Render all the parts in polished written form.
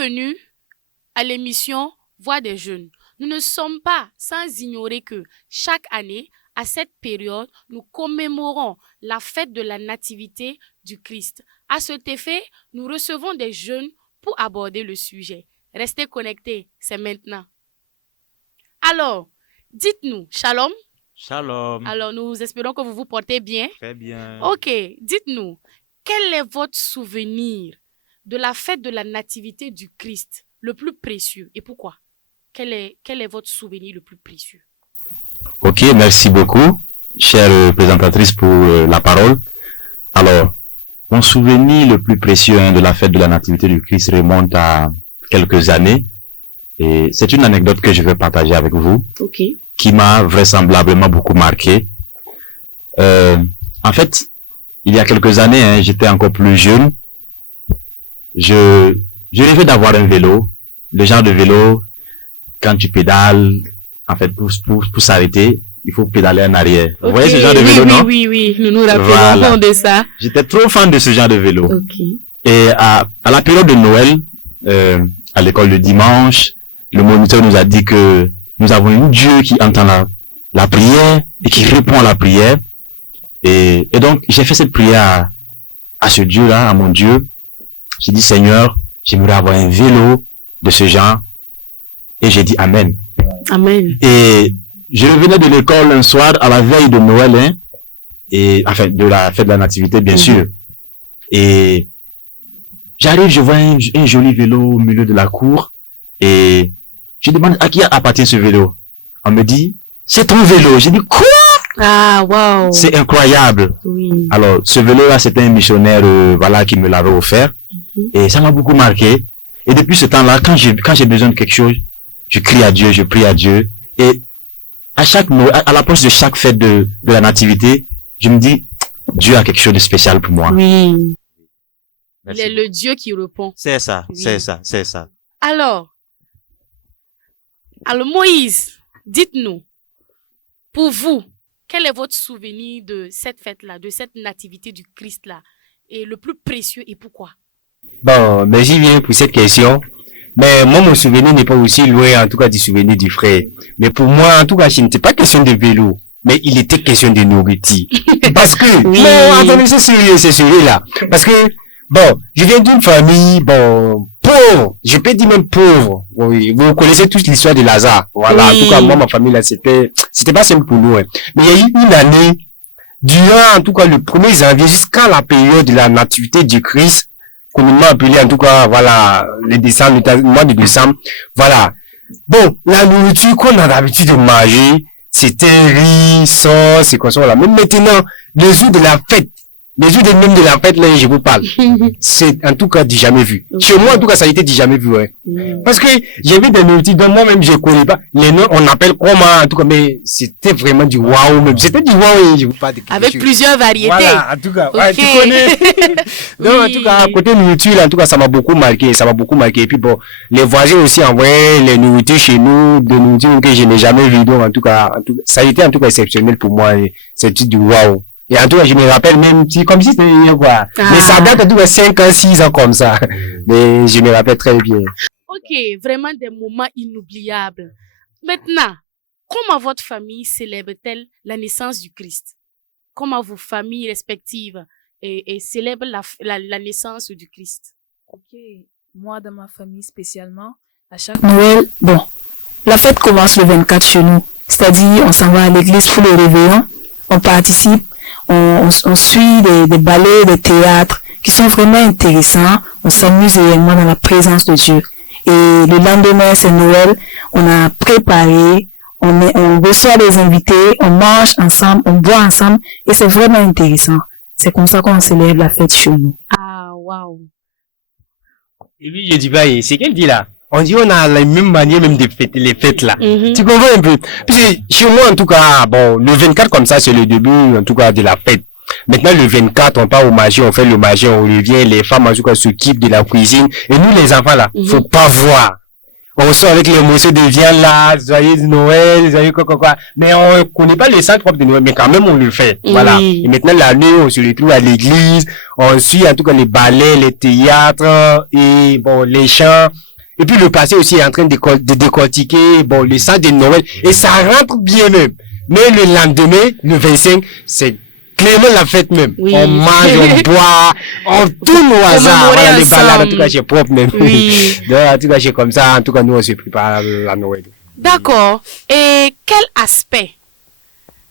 Bienvenue à l'émission Voix des jeunes. Nous ne sommes pas sans ignorer que chaque année, à cette période, nous commémorons la fête de la nativité du Christ. À cet effet, nous recevons des jeunes pour aborder le sujet. Restez connectés, c'est maintenant. Alors, dites-nous, Shalom. Shalom. Alors, nous espérons que vous vous portez bien. Très bien. Ok, dites-nous, quel est votre souvenir de la fête de la nativité du Christ le plus précieux et pourquoi? Quel est votre souvenir le plus précieux? Ok, merci beaucoup, chère présentatrice, pour la parole. Alors, mon souvenir le plus précieux de la fête de la nativité du Christ remonte à quelques années. Et c'est une anecdote que je vais partager avec vous, qui m'a vraisemblablement beaucoup marqué. En fait, il y a quelques années, j'étais encore plus jeune. Je rêvais d'avoir un vélo, le genre de vélo, quand tu pédales, en fait, pour s'arrêter, il faut pédaler en arrière. Vous voyez ce genre de vélo, non? Oui, nous nous rappelons de ça. J'étais trop fan de ce genre de vélo. Et à la période de Noël, à l'école le dimanche, le moniteur nous a dit que nous avons un Dieu qui entend la prière et qui répond à la prière. Et donc, j'ai fait cette prière à ce Dieu-là, à mon Dieu. J'ai dit, Seigneur, j'aimerais avoir un vélo de ce genre. Et j'ai dit Amen. Amen. Et je revenais de l'école un soir à la veille de Noël, et enfin de la fête de la nativité, bien sûr. Et j'arrive, je vois un joli vélo au milieu de la cour, et je demande à qui appartient ce vélo. On me dit, c'est ton vélo. J'ai dit, quoi? Ah, wow. C'est incroyable. Oui. Alors, ce vélo-là, c'était un missionnaire, qui me l'avait offert. Et ça m'a beaucoup marqué. Et depuis ce temps-là, quand j'ai besoin de quelque chose, je crie à Dieu, je prie à Dieu. Et à l'approche de chaque fête de la nativité, je me dis, Dieu a quelque chose de spécial pour moi. Oui. Merci. Il est le Dieu qui répond. C'est ça, Oui. c'est ça. Alors, Moïse, dites-nous, pour vous, quel est votre souvenir de cette fête-là, de cette nativité du Christ-là, et le plus précieux et pourquoi? Bon, mais j'y viens pour cette question. Mais moi, mon souvenir n'est pas aussi loin, en tout cas, du souvenir du frère. Mais pour moi, en tout cas, ce n'était pas question de vélo, mais il était question de nourriture. Parce que, Oui. non, attendez, c'est sérieux là. Parce que, bon, je viens d'une famille, bon, pauvre. Je peux dire même pauvre. Oui, vous connaissez tous l'histoire de Lazare. Voilà. Oui. En tout cas, moi, ma famille là, c'était pas simple pour nous, hein. Mais il y a eu une année, durant, en tout cas, le 1er janvier jusqu'à la période de la nativité du Christ, communément appelé, en tout cas, voilà, le mois de décembre, voilà. Bon, la nourriture qu'on a l'habitude de manger, c'était riz, sauce, c'est quoi ça, voilà. Mais maintenant, les jours de la fête, même de la fête, là, je vous parle. C'est, en tout cas, du jamais vu. Chez moi, en tout cas, ça a été du jamais vu, ouais. Parce que j'ai vu des nourritures dont moi-même je connais pas. Les noms, on appelle comment, en tout cas, mais c'était vraiment du waouh, même. C'était du waouh, je vous parle de quelque Avec chose. plusieurs variétés. Voilà, en tout cas, ouais, tu connais. Donc, Oui. en tout cas, côté nourriture, là, en tout cas, ça m'a beaucoup marqué. Et puis bon, les voisins aussi envoyaient les nourritures chez nous, des nourritures que je n'ai jamais vues. Donc, en tout cas, ça a été en tout cas exceptionnel pour moi. C'est du waouh. Et en tout cas, je me rappelle même, comme si c'était hier, quoi. Ah. Mais ça date en tout cas 5 ans, 6 ans comme ça. Mais je me rappelle très bien. Ok, vraiment des moments inoubliables. Maintenant, comment votre famille célèbre-t-elle la naissance du Christ? Comment vos familles respectives et célèbrent la naissance du Christ? Ok, moi dans ma famille spécialement, à chaque Noël, bon, la fête commence le 24 chez nous. C'est-à-dire, on s'en va à l'église pour le réveillon, on participe, on suit des ballets, des théâtres qui sont vraiment intéressants, on s'amuse réellement dans la présence de Dieu. Et le lendemain, c'est Noël, on a préparé, on reçoit des invités, on mange ensemble, on boit ensemble, et c'est vraiment intéressant. C'est comme ça qu'on célèbre la fête chez nous. Ah, waouh. Et puis, je dis, bah, c'est qu'elle dit là. On dit, on a la même manière même de fêter les fêtes là. Tu comprends un peu? Puis, chez moi, en tout cas, bon, le 24 comme ça, c'est le début, en tout cas, de la fête. Maintenant, le 24, on part au marché, on fait le marché, on revient, les femmes, en tout cas, s'occupent de la cuisine. Et nous, les enfants là, faut pas voir. On sort avec les morceaux de viande là, joyeux Noël, joyeux quoi. Mais on connaît pas les saints propres de Noël, mais quand même on le fait. Voilà. Et maintenant la nuit, on se retrouve à l'église, on suit en tout cas les ballets, les théâtres, et bon, les chants. Et puis le passé aussi est en train de décortiquer, bon, le sens de Noël. Et ça rentre bien même. Mais le lendemain, le 25, c'est clairement la fête même. Oui. On mange, on boit, on tourne au hasard. Voilà, les balades, en tout cas, c'est propre même. Oui. Donc, en tout cas, c'est comme ça. En tout cas, nous, on se prépare à la Noël. D'accord. Et quel aspect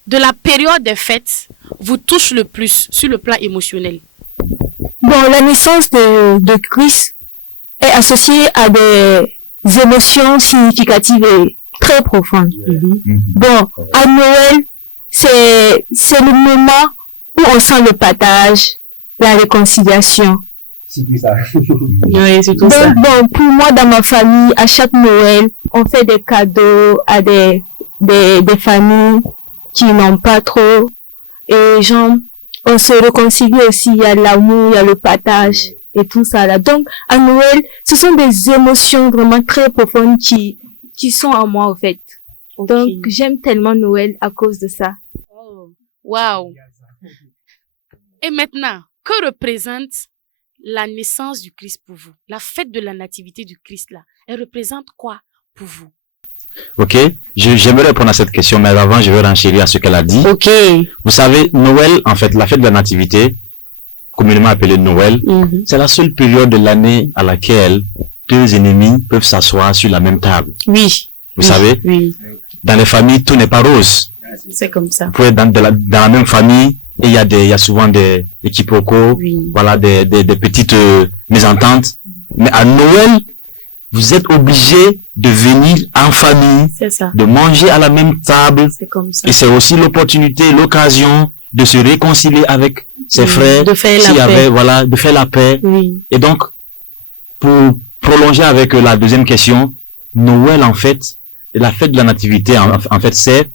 de la période des fêtes vous touche le plus sur le plan émotionnel? Bon, la naissance de Christ est associée à des émotions significatives et très profondes. Bon, à Noël, c'est le moment où on sent le partage, la réconciliation. C'est plus ça. Oui, c'est tout Donc, bon, pour moi, dans ma famille, à chaque Noël, on fait des cadeaux à des familles qui n'ont pas trop. Et genre, on se réconcilie aussi, il y a l'amour, il y a le partage et tout ça là. Donc, à Noël, ce sont des émotions vraiment très profondes qui sont en moi, en fait. Okay. Donc, j'aime tellement Noël à cause de ça. Oh, wow. Et maintenant, que représente la naissance du Christ pour vous? La fête de la nativité du Christ là, elle représente quoi pour vous? Ok, j'aimerais répondre à cette question, mais avant, je vais renchérir à ce qu'elle a dit. Ok. Vous savez, Noël, en fait, la fête de la nativité, communément appelée Noël, c'est la seule période de l'année à laquelle deux ennemis peuvent s'asseoir sur la même table. Oui. Vous savez, oui. Dans les familles, tout n'est pas rose. C'est comme ça. Vous pouvez être dans la même famille, et il y a souvent des quiproquos, voilà, des petites mésententes. Mais à Noël, vous êtes obligés de venir en famille, de manger à la même table. C'est comme ça. Et c'est aussi l'opportunité, l'occasion de se réconcilier avec ses frères, de faire la paix. Voilà, de faire la paix. Oui. Et donc, pour prolonger avec la deuxième question, Noël, en fait, la fête de la nativité, en fait, c'est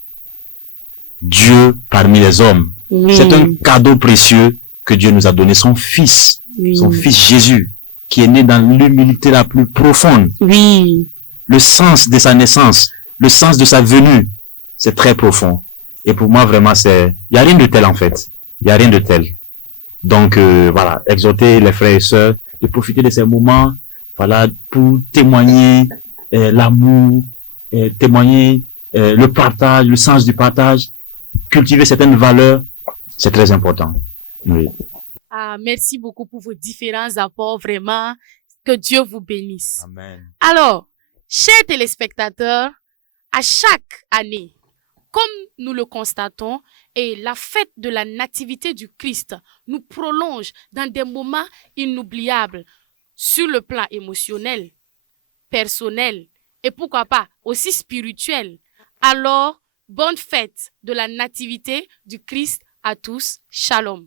Dieu parmi les hommes. Oui. C'est un cadeau précieux que Dieu nous a donné, son Fils Jésus, qui est né dans l'humilité la plus profonde. Oui. Le sens de sa naissance, le sens de sa venue, c'est très profond. Et pour moi, vraiment, il y a rien de tel, en fait. Il y a rien de tel. Donc, voilà, exhorter les frères et sœurs de profiter de ces moments, voilà, pour témoigner l'amour, témoigner le partage, le sens du partage, cultiver certaines valeurs, c'est très important. Oui. Ah, merci beaucoup pour vos différents apports, vraiment. Que Dieu vous bénisse. Amen. Alors, chers téléspectateurs, à chaque année, comme nous le constatons, et la fête de la nativité du Christ nous prolonge dans des moments inoubliables sur le plan émotionnel, personnel et pourquoi pas aussi spirituel. Alors, bonne fête de la nativité du Christ à tous. Shalom.